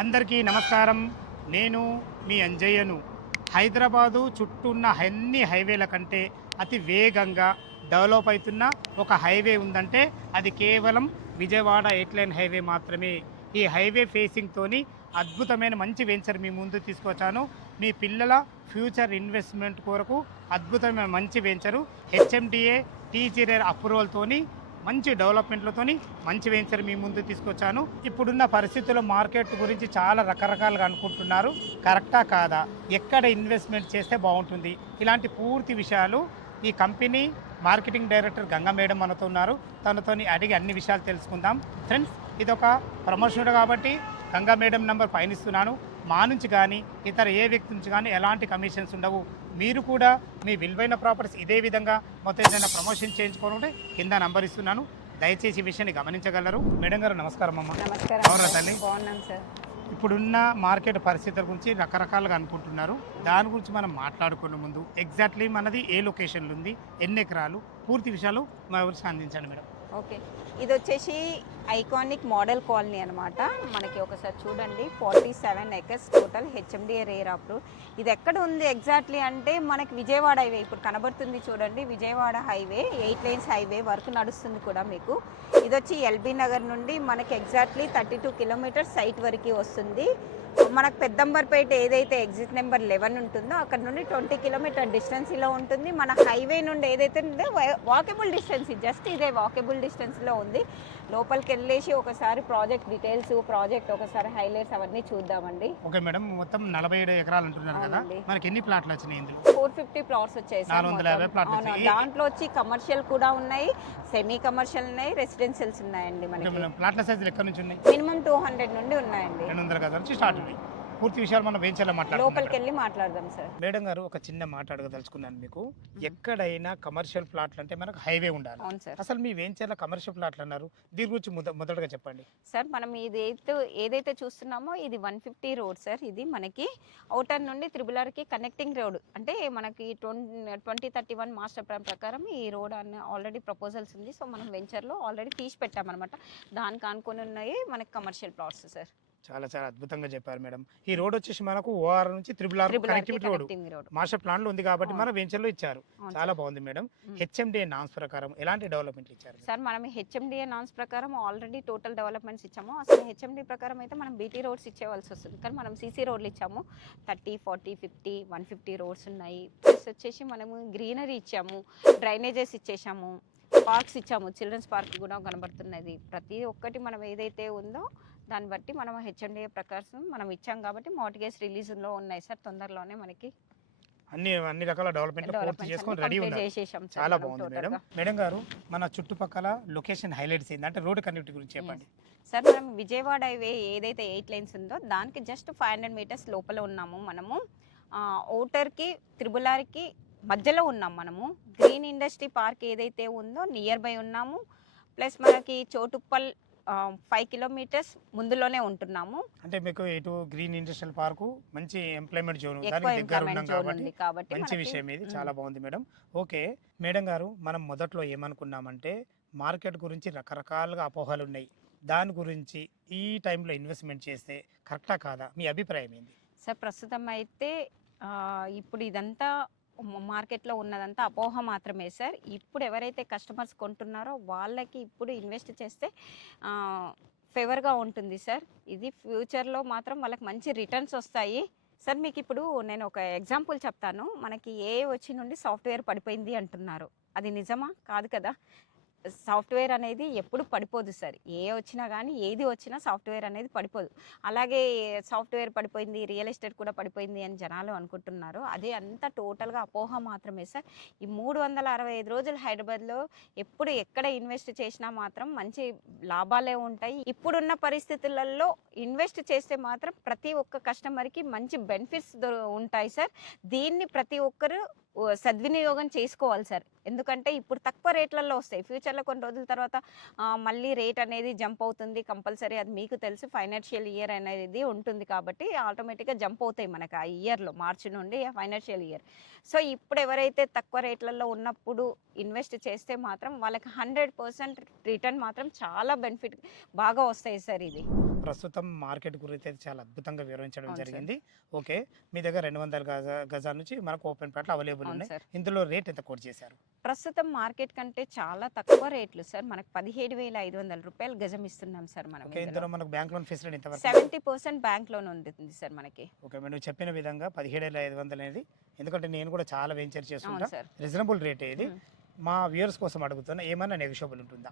అందరికీ నమస్కారం. నేను మీ అంజయ్యను. హైదరాబాదు చుట్టూ ఉన్న అన్ని హైవేల కంటే అతి వేగంగా డెవలప్ అవుతున్న ఒక హైవే ఉందంటే అది కేవలం విజయవాడ 8 లైన్ హైవే మాత్రమే. ఈ హైవే ఫేసింగ్తోని అద్భుతమైన మంచి వెంచర్ మీ ముందు తీసుకొచ్చాను. మీ పిల్లల ఫ్యూచర్ ఇన్వెస్ట్మెంట్ కొరకు అద్భుతమైన మంచి వెంచరు హెచ్ఎండిఏ టీజీఆర్ అప్రూవల్తోని మంచి డెవలప్మెంట్లతోని మంచి వెంచర్ మీ ముందు తీసుకొచ్చాను. ఇప్పుడున్న పరిస్థితుల్లో మార్కెట్ గురించి చాలా రకరకాలుగా అనుకుంటున్నారు. కరెక్టా కాదా, ఎక్కడ ఇన్వెస్ట్మెంట్ చేస్తే బాగుంటుంది, ఇలాంటి పూర్తి విషయాలు ఈ company marketing director Ganga madam మనతో ఉన్నారు. తనతోని అడిగి అన్ని విషయాలు తెలుసుకుందాం. ఫ్రెండ్స్, ఇది ఒక ప్రమోషన్ కాబట్టి గంగా మేడం నంబర్ పైన ఇస్తున్నాను. మా నుంచి కానీ ఇతర ఏ వ్యక్తి నుంచి కానీ ఎలాంటి కమిషన్స్ ఉండవు. మీరు కూడా మీ విలువైన ప్రాపర్టీస్ ఇదే విధంగా మొత్తం ఏదైనా ప్రమోషన్ చేయించుకోవాలంటే కింద నంబర్ ఇస్తున్నాను. దయచేసి ఈ విషయాన్ని గమనించగలరు. మేడం గారు నమస్కారం అమ్మ. నమస్కారం. అవునా తల్లి? బాగున్నాం సార్. ఇప్పుడున్న మార్కెట్ పరిస్థితుల గురించి రకరకాలుగా అనుకుంటున్నారు. దాని గురించి మనం మాట్లాడుకునే ముందు ఎగ్జాక్ట్లీ మనది ఏ లొకేషన్లో ఉంది, ఎన్ని ఎకరాలు, పూర్తి విషయాలు మా గురించి అందించండి మేడం. ఓకే, ఇది వచ్చేసి ఐకానిక్ మోడల్ కాలనీ అనమాట. మనకి ఒకసారి చూడండి, 47 acres total HMDA rare approve. ఇది ఎక్కడ ఉంది ఎగ్జాక్ట్లీ అంటే మనకి విజయవాడ హైవే ఇప్పుడు కనబడుతుంది చూడండి. Vijayawada highway 8 lanes highway work నడుస్తుంది కూడా మీకు. ఇది వచ్చి ఎల్బీ నగర్ నుండి మనకి ఎగ్జాక్ట్లీ 32 kilometers సైట్ వరకు వస్తుంది. మనకు పెద్దంబర్పేట ఏదైతే ఎగ్జిట్ నెంబర్ 11 ఉంటుందో అక్కడ నుండి 20 kilometer డిస్టెన్స్లో ఉంటుంది. మన హైవే నుండి ఏదైతే ఉందో వాకబుల్ డిస్టెన్స్, జస్ట్ ఇదే వాకబుల్ డిస్టెన్స్లో ఉంది. లోపలికి వెళ్ళేసి ఒకసారి ప్రాజెక్ట్ డీటెయిల్స్, ప్రాజెక్ట్ ఒకసారి హైలైట్స్ అవన్నీ చూద్దామండి. ఓకే మేడం, మొత్తం 47 ఎకరాలు అంటున్నారు కదా, మనకి ఎన్ని ప్లాట్లు వచ్చినాయి ఇందులో? 450 plots వచ్చాయి సార్. 450 ప్లాట్లు వచ్చాయి. దాంట్లో వచ్చి కమర్షియల్ కూడా ఉన్నాయి, సెమీ కమర్షియల్ ఉన్నాయి, రెసిడెన్షియల్స్ ఉన్నాయండి. మనకి ప్లాట్ల సైజులు ఎక్కడ నుంచి ఉన్నాయి? మినిమం 200 నుండి ఉన్నాయండి. 200 గజాల నుంచి స్టార్ట్ ఉన్నాయి. పూర్తి విషయాలు మనం వెంచర్లో లోపలికి వెళ్ళి మాట్లాడదాం సార్. మేడం గారు, ఒక చిన్న మాట అడగదలుచుకున్నాను మీకు. ఎక్కడైనా కమర్షియల్ ప్లాట్లు అంటే మనకు హైవే ఉండాలి. అవును సార్. అసలు మీ వెంచర్లో కమర్షియల్ ప్లాట్లు అన్నారు, దీని గురించి మొదటగా చెప్పండి సార్. మనం ఏదైతే చూస్తున్నామో ఇది 150 రోడ్ సార్. ఇది మనకి అవుటర్ నుండి త్రిబులార్కి కనెక్టింగ్ రోడ్. అంటే మనకి 2031 మాస్టర్ ప్లాన్ ప్రకారం ఈ రోడ్ అన్న ఆల్రెడీ ప్రపోజల్స్ ఉంది. సో మనం వెంచర్లో ఆల్రెడీ తీసి పెట్టామన్నమాట. దానికి అనుకుని ఉన్నాయి మనకి కమర్షియల్ ప్లాట్స్ సార్. చాలా చాలా అద్భుతంగా చెప్పారు మేడం. ఈ రోడ్ వచ్చేసి మనకు ఓఆర్ నుంచి త్రిబులార్ కనెక్టివిటీ రోడ్ మాస్టర్ ప్లాన్ లో ఉంది కాబట్టి మన వెంచర్ లో ఇచ్చారు. చాలా బాగుంది మేడం. హెచ్ఎండిఏ నామ్స్ ప్రకారం ఎలాంటి డెవలప్మెంట్ ఇచ్చారు సార్? మనం హెచ్ఎండిఏ నామ్స్ ప్రకారం ఆల్రెడీ టోటల్ డెవలప్మెంట్స్ ఇచ్చాము. అసలు హెచ్ఎండి ప్రకారం అయితే మనం బీటీ రోడ్స్ ఇచ్చేవాల్సి వస్తుంది, కానీ మనం సీసీ రోడ్లు ఇచ్చాము. 30, 40, 50, 150 రోడ్స్ ఉన్నాయి. ప్లస్ వచ్చేసి మనము గ్రీనరీ ఇచ్చాము, డ్రైనేజెస్ ఇచ్చేసాము, పార్క్స్ ఇచ్చాము. చిల్డ్రన్స్ పార్క్ కూడా కనబడుతున్నది. ప్రతి ఒక్కటి మనం ఏదైతే ఉందో దాన్ని బట్టి మనం హెచ్ఎండిఏ ప్రకారం మనం ఇచ్చాం కాబట్టి మార్టిగేజ్ రిలీజ్లో ఉన్నాయి సార్. తొందరలోనే మనకి అన్ని రకాల డెవలప్మెంట్ పూర్తి చేసుకొని రెడీ ఉన్నారు. చాలా బాగుంది మేడం. మేడం గారు, మన చుట్టుపక్కల లొకేషన్ హైలైట్స్ ఏంటంటే రోడ్ కనెక్టివిటీ గురించి చెప్పండి సార్. మనం విజయవాడ హైవే ఏదైతే 8 lanes ఉందో దానికి జస్ట్ 500 meters లోపల ఉన్నాము. మనము ఔటర్కి త్రిబులార్కి మధ్యలో ఉన్నాం. మనము గ్రీన్ ఇండస్ట్రీ పార్క్ ఏదైతే ఉందో నియర్ బై ఉన్నాము. ప్లస్ మనకి చోటుప్పల్ 5 kilometers ముందులోనే ఉంటున్నాము. అంటే మీకు ఇటు గ్రీన్ ఇండస్ట్రియల్ పార్కు, మంచి ఎంప్లాయ్మెంట్ జోన్ దగ్గర ఉన్నాం కాబట్టి మంచి విషయం ఇది. చాలా బాగుంది మేడం. ఓకే మేడం గారు, మనం మొదట్లో ఏమనుకున్నామంటే మార్కెట్ గురించి రకరకాలుగా అపోహలు ఉన్నాయి. దాని గురించి ఈ టైంలో ఇన్వెస్ట్మెంట్ చేస్తే కరెక్టా కాదా, మీ అభిప్రాయం ఏంటి సార్? ప్రస్తుతం అయితే ఇప్పుడు ఇదంతా మార్కెట్లో ఉన్నదంతా అపోహ మాత్రమే సార్. ఇప్పుడు ఎవరైతే కస్టమర్స్ కొంటున్నారో వాళ్ళకి ఇప్పుడు ఇన్వెస్ట్ చేస్తే ఫేవర్గా ఉంటుంది సార్. ఇది ఫ్యూచర్లో మాత్రం వాళ్ళకి మంచి రిటర్న్స్ వస్తాయి సార్. మీకు ఇప్పుడు నేను ఒక ఎగ్జాంపుల్ చెప్తాను. మనకి ఏ వచ్చి నుండి సాఫ్ట్వేర్ పడిపోయింది అంటున్నారు, అది నిజమా? కాదు కదా. సాఫ్ట్వేర్ అనేది ఎప్పుడు పడిపోదు సార్. ఏ వచ్చినా కానీ ఏది వచ్చినా సాఫ్ట్వేర్ అనేది పడిపోదు. అలాగే సాఫ్ట్వేర్ పడిపోయింది, రియల్ ఎస్టేట్ కూడా పడిపోయింది అని జనాలు అనుకుంటున్నారు. అదే అంతా టోటల్గా అపోహ మాత్రమే సార్. ఈ 365 రోజులు హైదరాబాద్లో ఎప్పుడు ఎక్కడ ఇన్వెస్ట్ చేసినా మాత్రం మంచి లాభాలే ఉంటాయి. ఇప్పుడున్న పరిస్థితులలో ఇన్వెస్ట్ చేస్తే మాత్రం ప్రతి ఒక్క కస్టమర్కి మంచి బెనిఫిట్స్ ఉంటాయి సార్. దీన్ని ప్రతి ఒక్కరు సద్వినియోగం చేసుకోవాలి సార్. ఎందుకంటే ఇప్పుడు తక్కువ రేట్లలో వస్తాయి. ఫ్యూచర్‌లో కొన్ని రోజుల తర్వాత మళ్ళీ రేట్ అనేది జంప్ అవుతుంది. కంపల్సరీ అది మీకు తెలుసు. ఫైనాన్షియల్ ఇయర్ అనేది ఉంటుంది కాబట్టి ఆటోమేటిక్‌గా జంప్ అవుతాయి మనకు ఆ ఇయర్‌లో మార్చి నుండి ఫైనాన్షియల్ ఇయర్. సో, ఇప్పుడు ఎవరైతే తక్కువ రేట్లలో ఉన్నప్పుడు ఇన్వెస్ట్ చేస్తే మాత్రం వాళ్ళకి 100% రిటర్న్ మాత్రం చాలా బెనిఫిట్ బాగా వస్తాయి సార్ ఇది. ప్రస్తుతం మార్కెట్ గురించి అయితే చాలా అద్భుతంగా వివరించడం అవును సార్. జరిగింది. ఓకే. మీ దగ్గర 200 గజాల నుంచి మనకు ఓపెన్ ప్లాట్లు అవైలబుల్ అవును ఉన్నాయి. సార్. ఇందులో రేట్ ఎంత కోట్ చేశారు? ప్రస్తుతం మార్కెట్ కంటే చాలా తక్కువ రేట్లు సార్. మనకు రూ. 17,500 గజం ఇస్తున్నాం సార్ మనం ఓకే. ఇందులో. ఇందులో మనకు బ్యాంక్ లోన్ ఫెసిలిటీ ఎంత వరకు? 70% బ్యాంక్ లోన్ ఉంటుంది సార్ మనకి. ఓకే. మీరు చెప్పిన విధంగా 17,500 అనేది, ఎందుకంటే నేను కూడా చాలా వెంచర్ అవును చేస్తుంటా. సార్. రీజనబుల్ రేట్ ఇది. హ్మ్. మా వ్యూయర్స్ కోసం అడుగుతున్నా, ఏమన్నా నెగోషియబుల్ ఉంటుందా?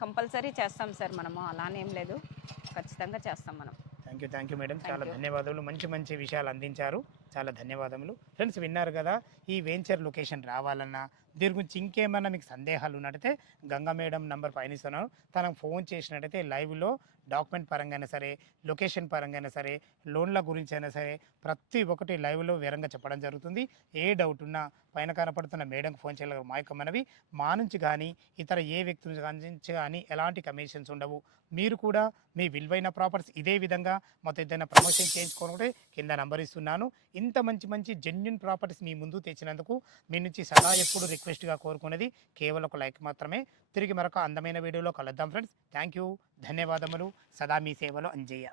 కంపల్సరీ చేస్తాం సార్ మనము. అలానేం లేదు. ఖచ్చితంగా చేస్తాం మనం. Thank you madam. థ్యాంక్ చాలా యూ. ధన్యవాదాలు. మంచి విషయాలు అందించారు. చాలా ధన్యవాదములు. ఫ్రెండ్స్, విన్నారు కదా, ఈ వెంచర్ లొకేషన్ రావాలన్నా, దీని గురించి ఇంకేమన్నా మీకు సందేహాలు ఉన్నట్టయితే గంగా మేడం నంబర్ పైన ఇస్తున్నాను. తనకు ఫోన్ చేసినట్టయితే లైవ్లో డాక్యుమెంట్ పరంగా అయినా సరే, లొకేషన్ పరంగా అయినా సరే, లోన్ల గురించి అయినా సరే, ప్రతి ఒక్కటి లైవ్లో వివరంగా చెప్పడం జరుగుతుంది. ఏ డౌట్ ఉన్నా పైన కనపడుతున్న మేడంకి ఫోన్ చేయగలరు. మా యొక్క మనవి, మా నుంచి కానీ ఇతర ఏ వ్యక్తుల నుంచి కానీ ఎలాంటి కమిషన్స్ ఉండవు. మీరు కూడా మీ విలువైన ప్రాపర్టీస్ ఇదే విధంగా మాతో ఏదైనా ప్రమోషన్ చేయించుకోనుంటే కింద నంబర్ ఇస్తున్నాను. ఇంత మంచి జెన్యూన్ ప్రాపర్టీస్ మీ ముందు తెచ్చినందుకు మీ నుంచి సదా ఎప్పుడు రిక్వెస్ట్గా కోరుకునేది కేవలం ఒక లైక్ మాత్రమే. తిరిగి మరొక అందమైన వీడియోలో కలుద్దాం ఫ్రెండ్స్. Thank you. ధన్యవాదములు. సదా మీ సేవలో అంజయ్య.